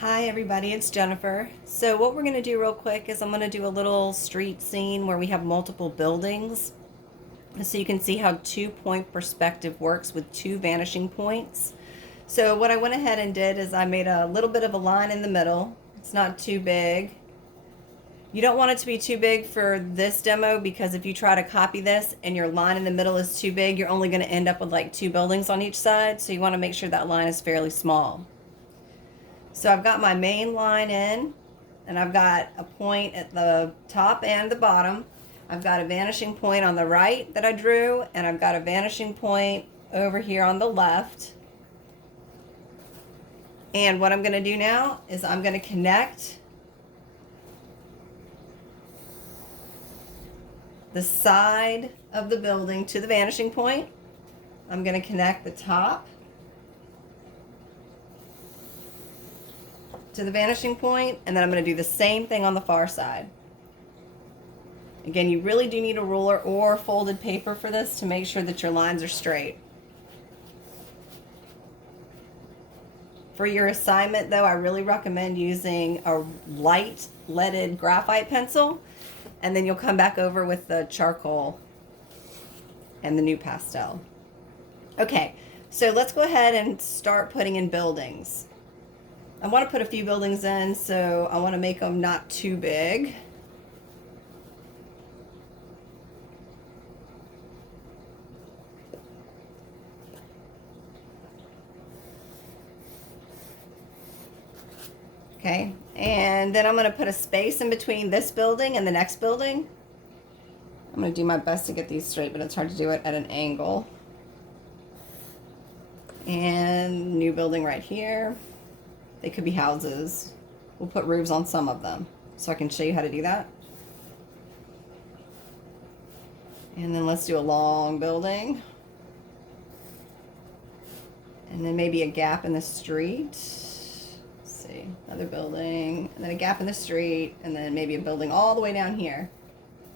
Hi everybody, it's Jennifer. So what we're going to do real quick is I'm going to do a little street scene where we have multiple buildings. So you can see how 2-point perspective works with two vanishing points. So what I went ahead and did is I made a little bit of a line in the middle. It's not too big. You don't want it to be too big for this demo because if you try to copy this and your line in the middle is too big, you're only going to end up with like two buildings on each side. So you want to make sure that line is fairly small. So I've got my main line in, and I've got a point at the top and the bottom. I've got a vanishing point on the right that I drew, and I've got a vanishing point over here on the left. And what I'm going to do now is I'm going to connect the side of the building to the vanishing point. I'm going to connect the top to the vanishing point, and then I'm going to do the same thing on the far side. Again, you really do need a ruler or folded paper for this to make sure that your lines are straight. For your assignment though, I really recommend using a light leaded graphite pencil, and then you'll come back over with the charcoal and the new pastel. Okay, so let's go ahead and start putting in buildings. I want to put a few buildings in, so I want to make them not too big. Okay, and then I'm going to put a space in between this building and the next building. I'm going to do my best to get these straight, but it's hard to do it at an angle. And new building right here. They could be houses. We'll put roofs on some of them so I can show you how to do that. And then let's do a long building. And then maybe a gap in the street. Let's see, another building, and then a gap in the street, and then maybe a building all the way down here.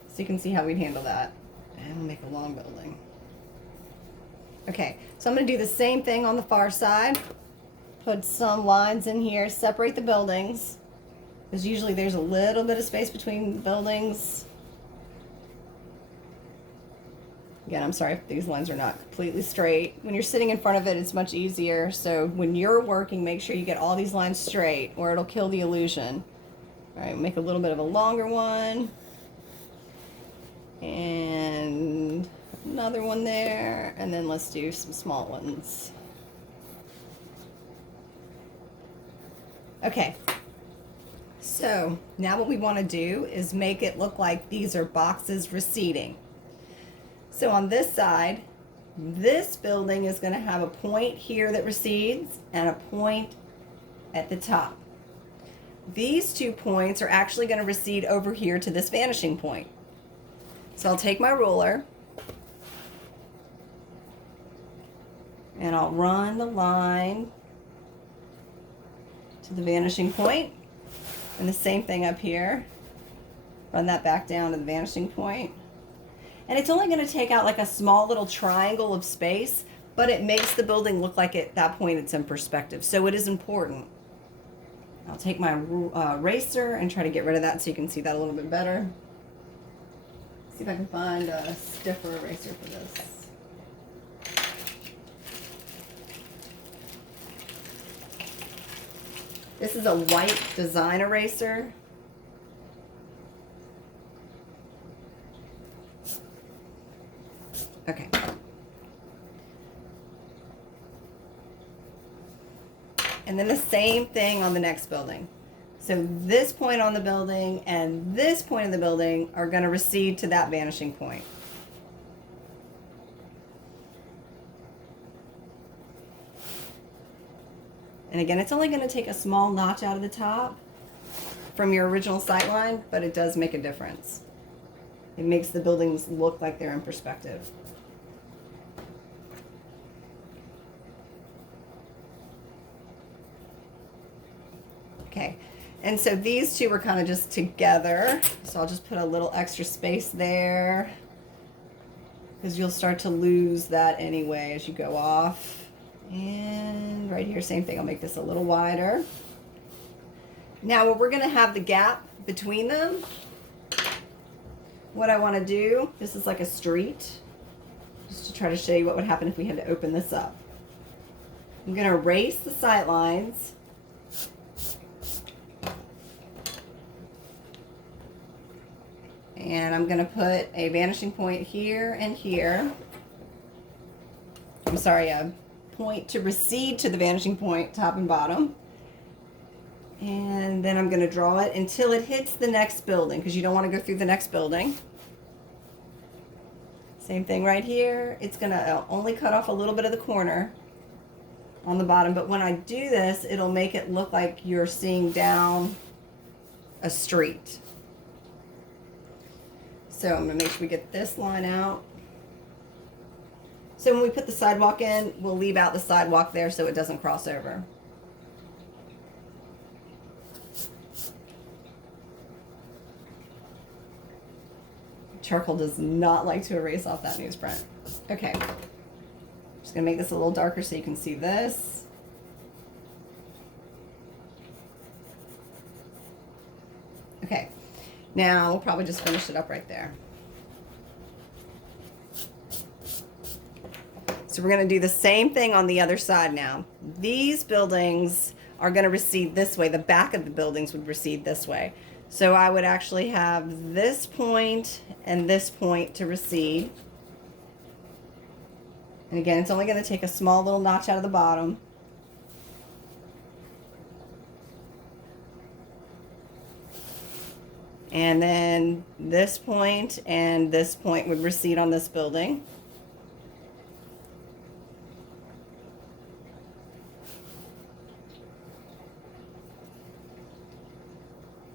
So you can see how we'd handle that. And we'll make a long building. Okay, so I'm going to do the same thing on the far side. Put some lines in here, separate the buildings, because usually there's a little bit of space between buildings. Again, I'm sorry if these lines are not completely straight. When you're sitting in front of it, it's much easier. So when you're working, make sure you get all these lines straight or it'll kill the illusion. All right, make a little bit of a longer one. And another one there. And then let's do some small ones. Okay, so now what we want to do is make it look like these are boxes receding. So on this side, this building is going to have a point here that recedes and a point at the top. These 2 points are actually going to recede over here to this vanishing point. So I'll take my ruler and I'll run the line to the vanishing point, and the same thing up here. Run that back down to the vanishing point. And it's only going to take out like a small little triangle of space, but it makes the building look like at that point it's in perspective. So it is important. I'll take my eraser and try to get rid of that so you can see that a little bit better. See if I can find a stiffer eraser for this. This is a white design eraser. Okay. And then the same thing on the next building. So this point on the building and this point of the building are going to recede to that vanishing point. And again, it's only going to take a small notch out of the top from your original sight line, but it does make a difference. It makes the buildings look like they're in perspective. Okay, and so these two were kind of just together. So I'll just put a little extra space there because you'll start to lose that anyway as you go off. And right here, same thing. I'll make this a little wider. Now where we're going to have the gap between them, what I want to do, this is like a street, just to try to show you what would happen if we had to open this up. I'm going to erase the sight lines. And I'm going to put a vanishing point here and here. I'm sorry, a point to recede to the vanishing point, top and bottom. And then I'm going to draw it until it hits the next building, because you don't want to go through the next building. Same thing right here. It's going to only cut off a little bit of the corner on the bottom, but when I do this, it'll make it look like you're seeing down a street. So I'm going to make sure we get this line out. So when we put the sidewalk in, we'll leave out the sidewalk there so it doesn't cross over. Charcoal does not like to erase off that newsprint. Okay. Just going to make this a little darker so you can see this. Okay. Now we'll probably just finish it up right there. So we're going to do the same thing on the other side now. These buildings are going to recede this way. The back of the buildings would recede this way. So I would actually have this point and this point to recede. And again, it's only going to take a small little notch out of the bottom. And then this point and this point would recede on this building.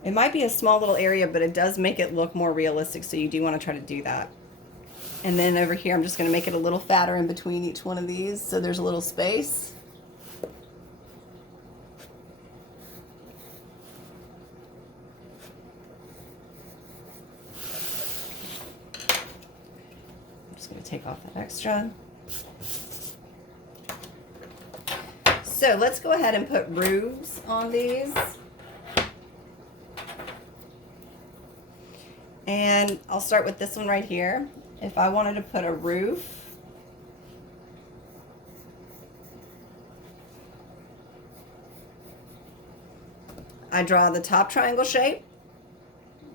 It might be a small little area, but it does make it look more realistic, so you do want to try to do that. And then over here, I'm just going to make it a little fatter in between each one of these, so there's a little space. I'm just going to take off that extra. So let's go ahead and put roofs on these. And I'll start with this one right here. If I wanted to put a roof, I draw the top triangle shape.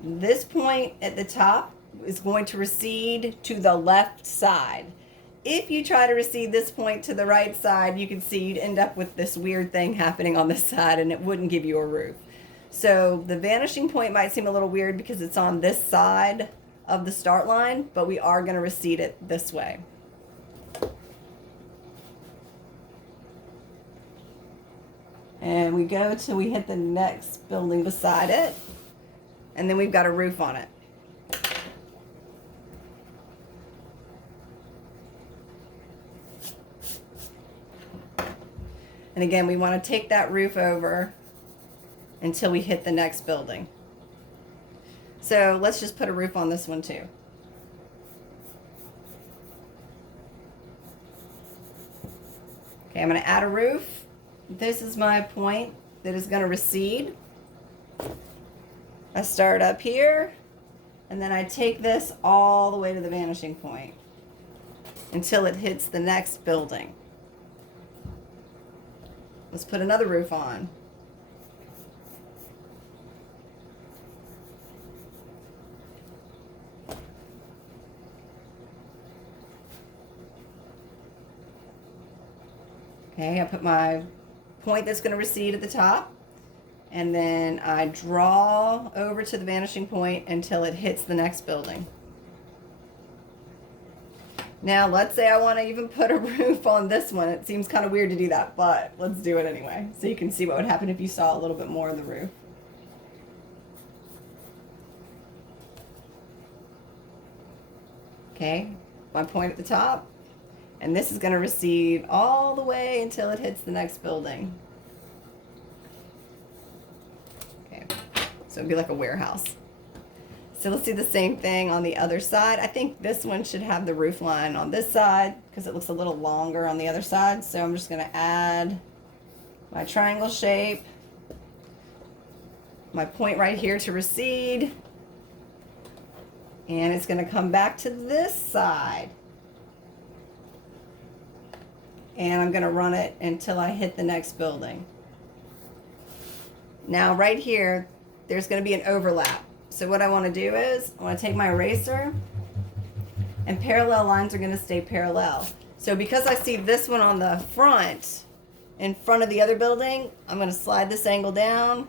This point at the top is going to recede to the left side. If you try to recede this point to the right side, you can see you'd end up with this weird thing happening on this side, and it wouldn't give you a roof. So the vanishing point might seem a little weird because it's on this side of the start line, but we are going to recede it this way. And we go till we hit the next building beside it, and then we've got a roof on it. And again, we want to take that roof over until we hit the next building. So let's just put a roof on this one too. Okay, I'm going to add a roof. This is my point that is going to recede. I start up here, and then I take this all the way to the vanishing point until it hits the next building. Let's put another roof on. Okay, I put my point that's going to recede at the top, and then I draw over to the vanishing point until it hits the next building. Now, let's say I want to even put a roof on this one. It seems kind of weird to do that, but let's do it anyway, so you can see what would happen if you saw a little bit more of the roof. Okay, my point at the top. And this is going to recede all the way until it hits the next building. Okay, so it'd be like a warehouse. So let's do the same thing on the other side. I think this one should have the roof line on this side because it looks a little longer on the other side. So I'm just going to add my triangle shape. my point right here to recede. And it's going to come back to this side. And I'm going to run it until I hit the next building. Now right here, there's going to be an overlap. So what I want to do is, I want to take my eraser, and parallel lines are going to stay parallel. So because I see this one on the front, in front of the other building, I'm going to slide this angle down.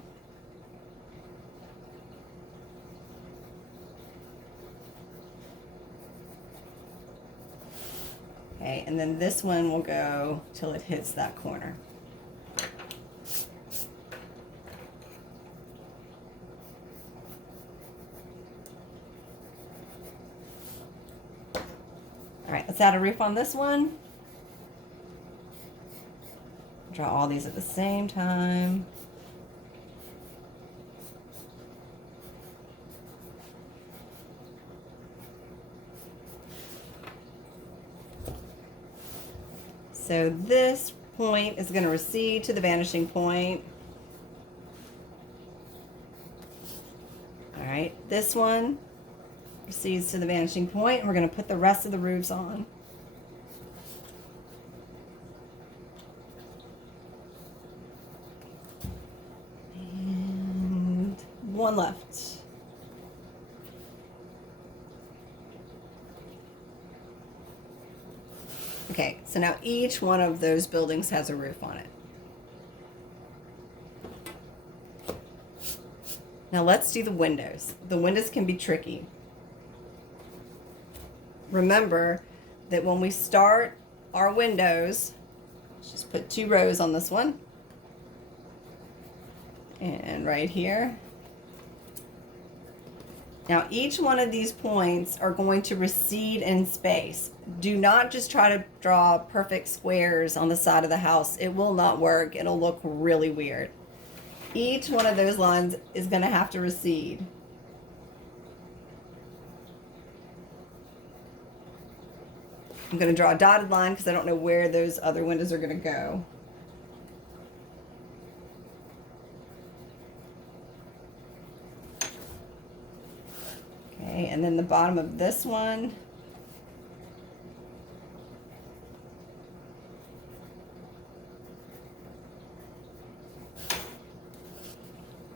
Okay, and then this one will go till it hits that corner. All right, let's add a roof on this one. Draw all these at the same time. So this point is going to recede to the vanishing point. All right, this one recedes to the vanishing point, and we're going to put the rest of the roofs on. And one left. Okay, so now each one of those buildings has a roof on it. Now let's do the windows. The windows can be tricky. Remember that when we start our windows, let's just put 2 rows on this one. And right here. Now each one of these points are going to recede in space. Do not just try to draw perfect squares on the side of the house. It will not work. It'll look really weird. Each one of those lines is going to have to recede. I'm going to draw a dotted line because I don't know where those other windows are going to go. Okay, and then the bottom of this one.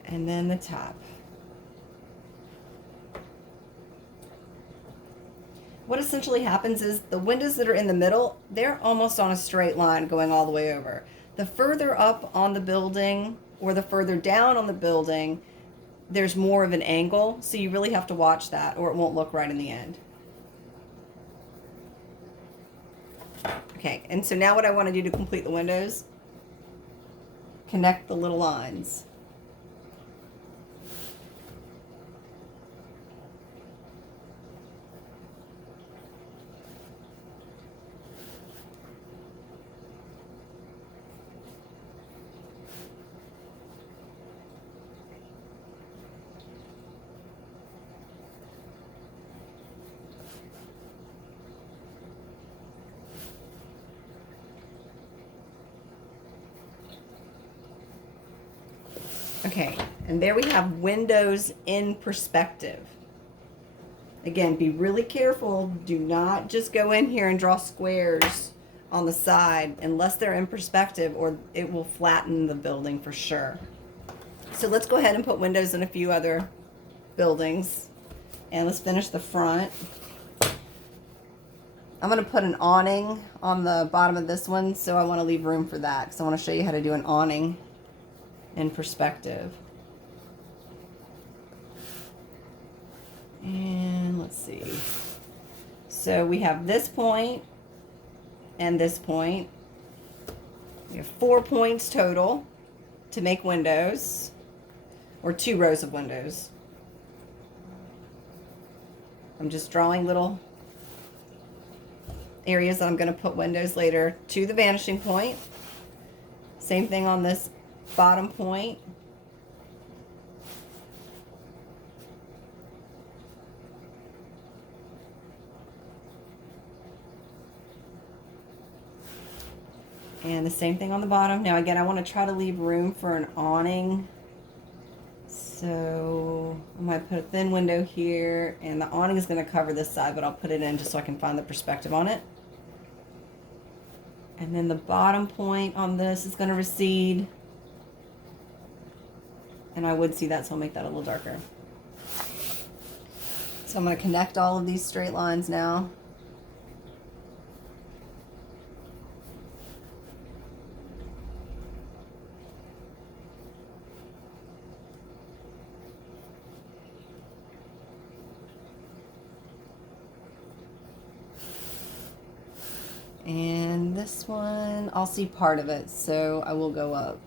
And then the top. What essentially happens is the windows that are in the middle, they're almost on a straight line going all the way over. The further up on the building or the further down on the building, there's more of an angle, so you really have to watch that or it won't look right in the end. Okay, and so now what I want to do to complete the windows, connect the little lines. Okay, and there we have windows in perspective. Again, be really careful. Do not just go in here and draw squares on the side unless they're in perspective, or it will flatten the building for sure. So let's go ahead and put windows in a few other buildings. And let's finish the front. I'm going to put an awning on the bottom of this one, so I want to leave room for that because I want to show you how to do an awning in perspective. And let's see. So we have this point and this point. We have 4 points total to make windows, or 2 rows of windows. I'm just drawing little areas that I'm going to put windows later to the vanishing point. Same thing on this bottom point. And the same thing on the bottom. Now again, I want to try to leave room for an awning So I might put a thin window here, and the awning is going to cover this side, but I'll put it in just so I can find the perspective on it. And then the bottom point on this is going to recede. And I would see that, so I'll make that a little darker. So I'm going to connect all of these straight lines now. And this one, I'll see part of it, so I will go up.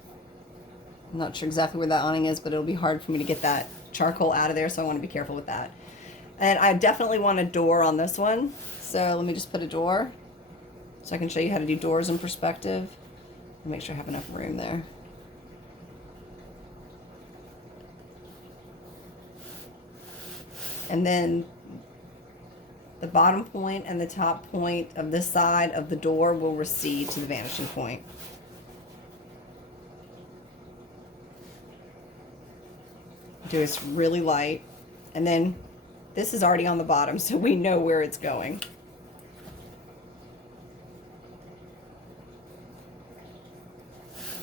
I'm not sure exactly where that awning is, but it'll be hard for me to get that charcoal out of there, so I want to be careful with that. And I definitely want a door on this one, so let me just put a door so I can show you how to do doors in perspective and make sure I have enough room there. And then the bottom point and the top point of this side of the door will recede to the vanishing point. Do this really light, and then this is already on the bottom, so we know where it's going.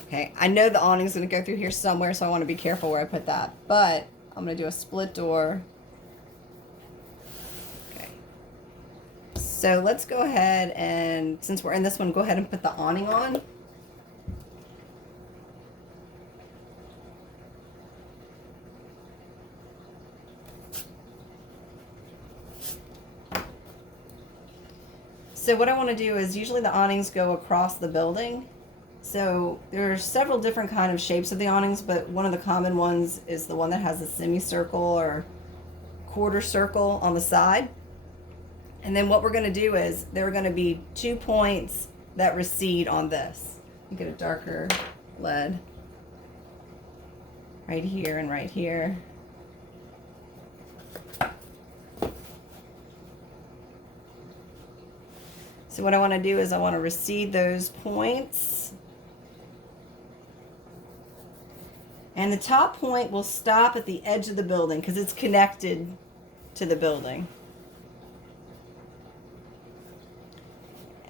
Okay, I know the awning is going to go through here somewhere, so I want to be careful where I put that, but I'm going to do a split door. Okay, so let's go ahead and, since we're in this one, go ahead and put the awning on. So what I want to do is, usually the awnings go across the building. So there are several different kind of shapes of the awnings, but one of the common ones is the one that has a semicircle or quarter circle on the side. And then what we're going to do is, there are going to be 2 points that recede on this. You get a darker lead right here and right here. So what I want to do is I want to recede those points. And the top point will stop at the edge of the building because it's connected to the building.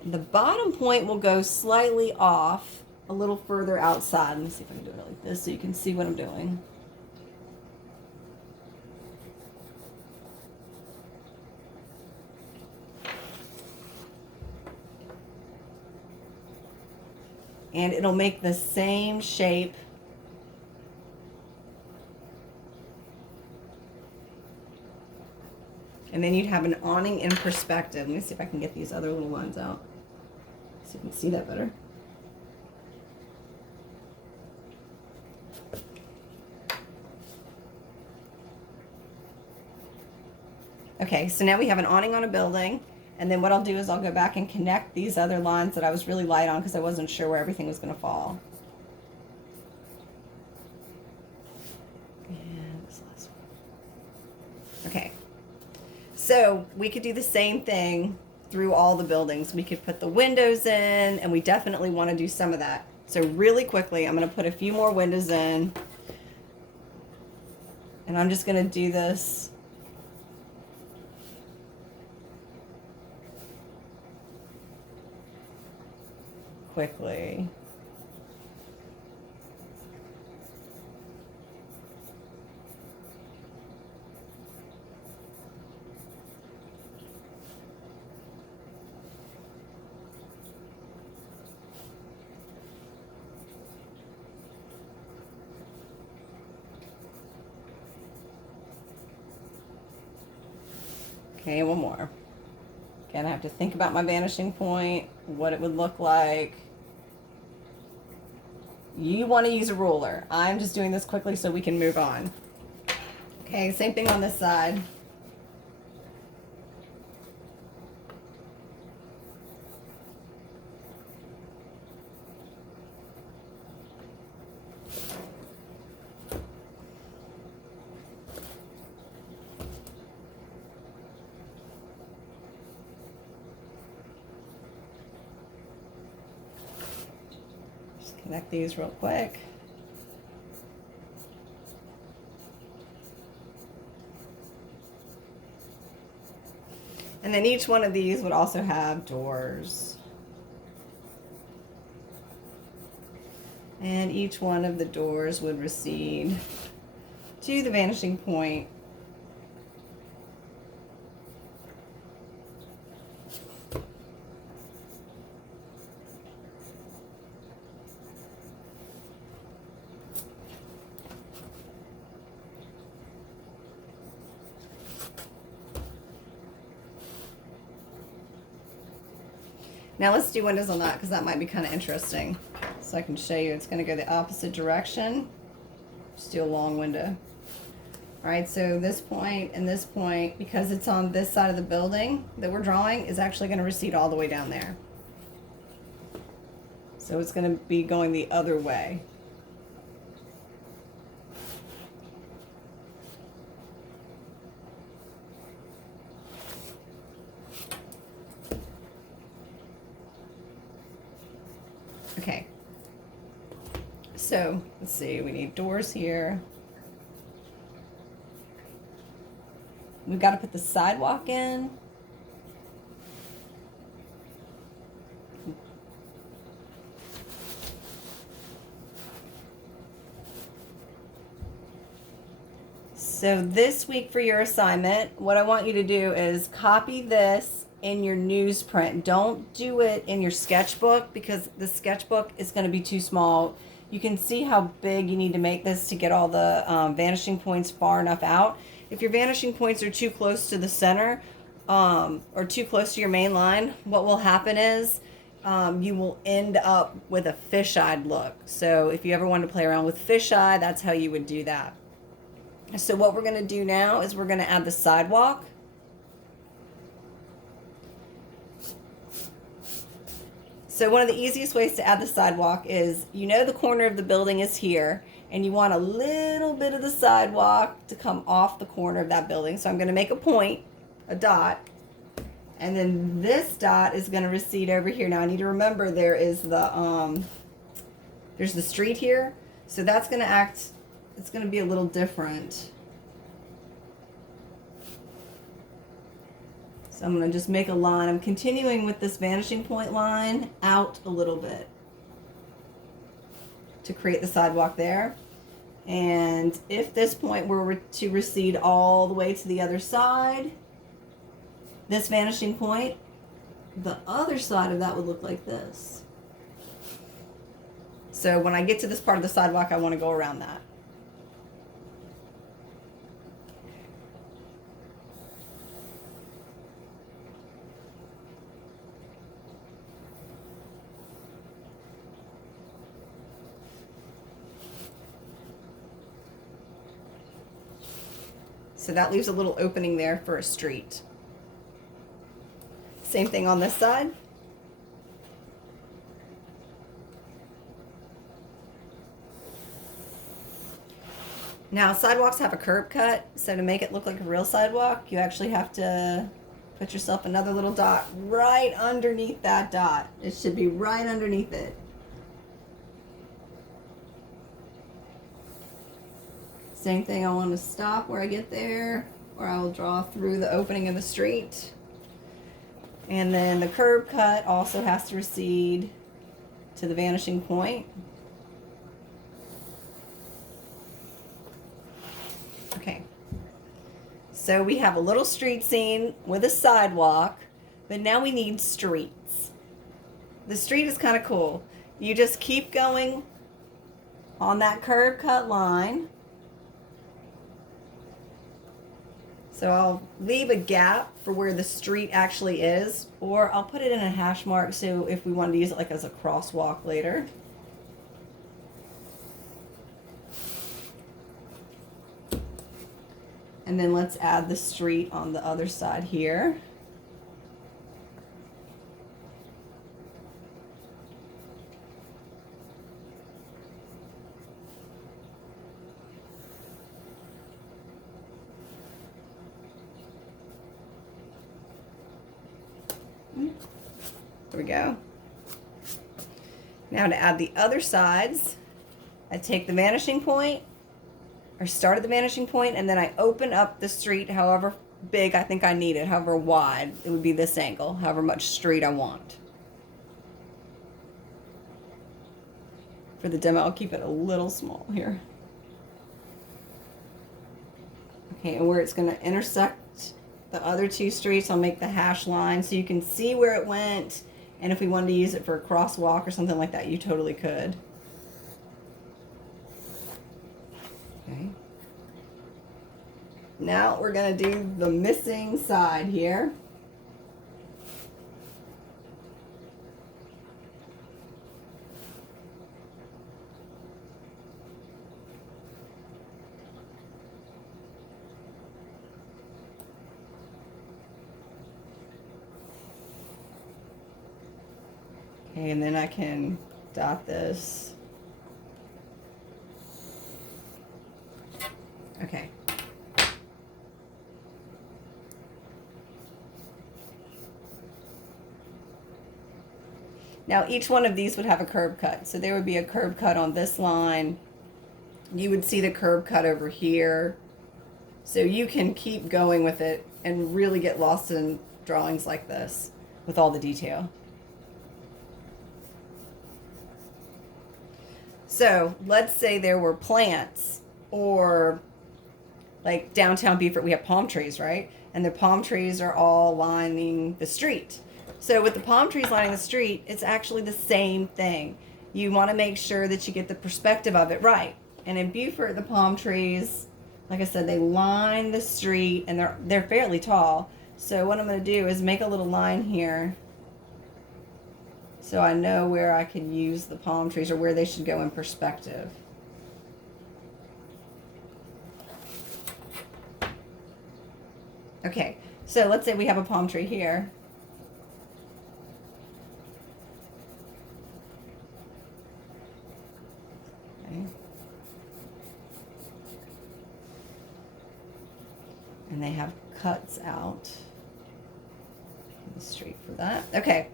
And the bottom point will go slightly off, a little further outside. Let me see if I can do it like this so you can see what I'm doing. And it'll make the same shape. And then you'd have an awning in perspective. Let me see if I can get these other little lines out so you can see that better. Okay, so now we have an awning on a building. And then what I'll do is I'll go back and connect these other lines that I was really light on because I wasn't sure where everything was going to fall. And this last one. Okay. So we could do the same thing through all the buildings. We could put the windows in, and we definitely want to do some of that. So really quickly, I'm going to put a few more windows in. And I'm just going to do this quickly. Okay, one more. Again, I have to think about my vanishing point, what it would look like. You want to use a ruler. I'm just doing this quickly so we can move on. Okay, same thing on this side. Connect these real quick. And then each one of these would also have doors. And each one of the doors would recede to the vanishing point. Now let's do windows on that because that might be kind of interesting. So I can show you it's going to go the opposite direction. Just do a long window. All right, so this point and this point, because it's on this side of the building that we're drawing, is actually going to recede all the way down there. So it's going to be going the other way. Okay, so let's see, we need doors here. We've got to put the sidewalk in. So this week for your assignment, what I want you to do is copy this in your newsprint. Don't do it in your sketchbook because the sketchbook is going to be too small. You can see how big you need to make this to get all the vanishing points far enough out. If your vanishing points are too close to the center or too close to your main line, what will happen is you will end up with a fisheye look. So if you ever want to play around with fisheye, that's how you would do that. So what we're going to do now is we're going to add the sidewalk. So one of the easiest ways to add the sidewalk is, you know, the corner of the building is here, and you want a little bit of the sidewalk to come off the corner of that building. So I'm going to make a point, a dot, and then this dot is going to recede over here. Now I need to remember there is the there's the street here, so that's going to act. It's going to be a little different. So I'm going to just make a line. I'm continuing with this vanishing point line out a little bit to create the sidewalk there. And if this point were to recede all the way to the other side, this vanishing point, the other side of that would look like this. So when I get to this part of the sidewalk, I want to go around that. So that leaves a little opening there for a street. Same thing on this side. Now sidewalks have a curb cut, so to make it look like a real sidewalk, you actually have to put yourself another little dot right underneath that dot. It should be right underneath it. Same thing, I want to stop where I get there, or I will draw through the opening of the street. And then the curb cut also has to recede to the vanishing point. Okay. So we have a little street scene with a sidewalk, but now we need streets. The street is kind of cool. You just keep going on that curb cut line. So I'll leave a gap for where the street actually is, or I'll put it in a hash mark so if we wanted to use it like as a crosswalk later. And then let's add the street on the other side here. There we go. Now to add the other sides, I take the vanishing point, or start at the vanishing point, and then I open up the street however big I think I need it, however wide, it would be this angle, however much street I want. For the demo, I'll keep it a little small here. Okay, and where it's going to intersect the other two streets, I'll make the hash line so you can see where it went. And if we wanted to use it for a crosswalk or something like that, you totally could. Okay. Now we're going to do the missing side here. Okay, and then I can dot this. Okay. Now each one of these would have a curb cut. So there would be a curb cut on this line. You would see the curb cut over here. So you can keep going with it and really get lost in drawings like this with all the detail. So let's say there were plants, or like downtown Beaufort, we have palm trees, right? And the palm trees are all lining the street. So with the palm trees lining the street, it's actually the same thing. You want to make sure that you get the perspective of it right. And in Beaufort, the palm trees, like I said, they line the street, and they're fairly tall. So what I'm going to do is make a little line here so I know where I can use the palm trees, or where they should go in perspective. Okay, so let's say we have a palm tree here. Okay. And they have cuts out in the street for that. Okay.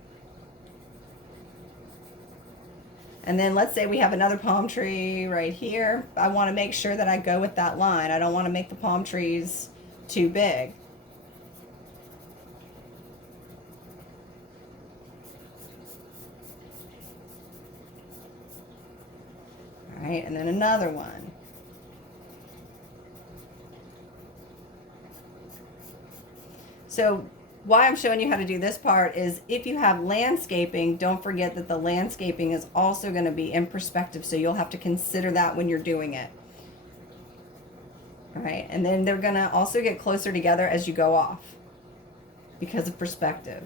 And then let's say we have another palm tree right here. I want to make sure that I go with that line. I don't want to make the palm trees too big. All right, and then another one. So why I'm showing you how to do this part is, if you have landscaping, don't forget that the landscaping is also going to be in perspective, so you'll have to consider that when you're doing it. All right, and then they're going to also get closer together as you go off because of perspective.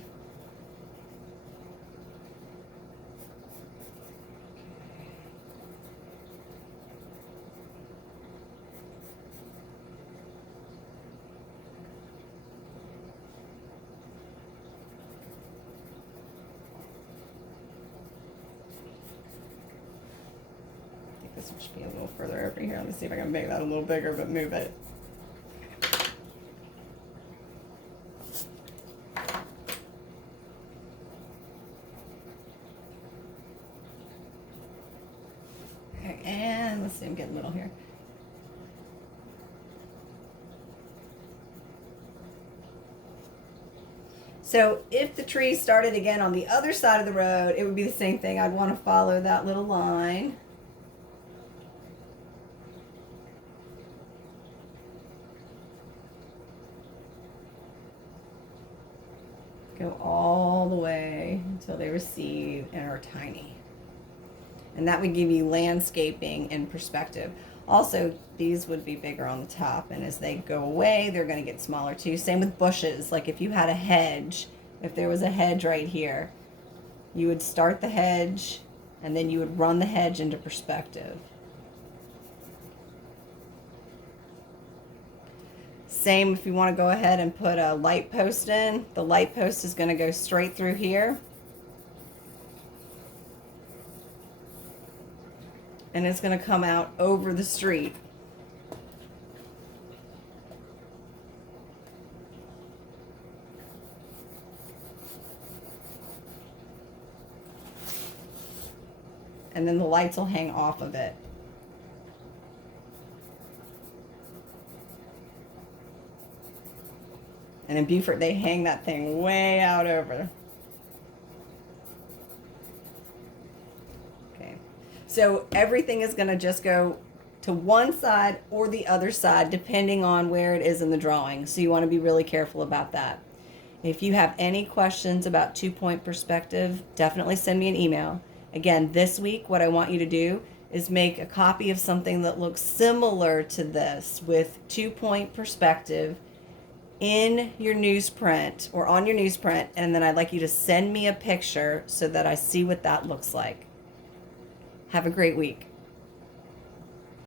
This one should be a little further over here. Let me see if I can make that a little bigger, but move it. Okay, and let's see, I'm getting little here. So if the tree started again on the other side of the road, it would be the same thing. I'd want to follow that little line. Go all the way until they recede and are tiny. And that would give you landscaping in perspective. Also, these would be bigger on the top, and as they go away, they're going to get smaller too. Same with bushes. Like if you had a hedge, if there was a hedge right here, you would start the hedge, and then you would run the hedge into perspective. Same if you want to go ahead and put a light post in. The light post is going to go straight through here. And it's going to come out over the street. And then the lights will hang off of it. And in Beaufort, they hang that thing way out over. Okay. So everything is going to just go to one side or the other side, depending on where it is in the drawing. So you want to be really careful about that. If you have any questions about 2-point perspective, definitely send me an email. Again, this week, what I want you to do is make a copy of something that looks similar to this with 2-point perspective in your newsprint or on your newsprint, and then I'd like you to send me a picture so that I see what that looks like. Have a great week.